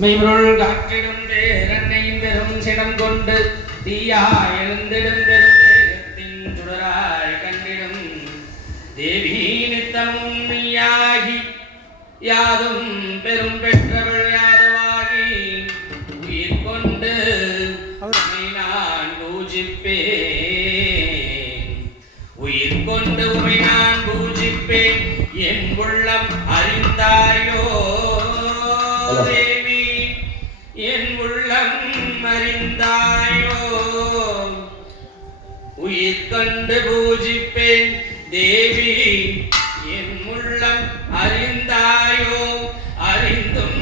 மெய்பொருள் காற்றிடும் பேரன்னையும் பெரும் சினம் கொண்டு தீயா எழுந்திடும் பெரும் தேகத்தின் சுடராய் கண்டிடும் தேவி நித்தமும் நீயாகி யாதும் பெரும் பெற்றவள் யாதவாகி உயிர் கொண்டு நான் பூஜிப்பேன் உயிர் கொண்டு உமை நான் பூஜிப்பேன் என் உள்ளம் அறிந்தாயோ தேவி என் உள்ளம் அறிந்தாயோ உயிர் கொண்டு பூஜிப்பேன் தேவி என் உள்ளம் அறிந்தாயோ அறிந்தும்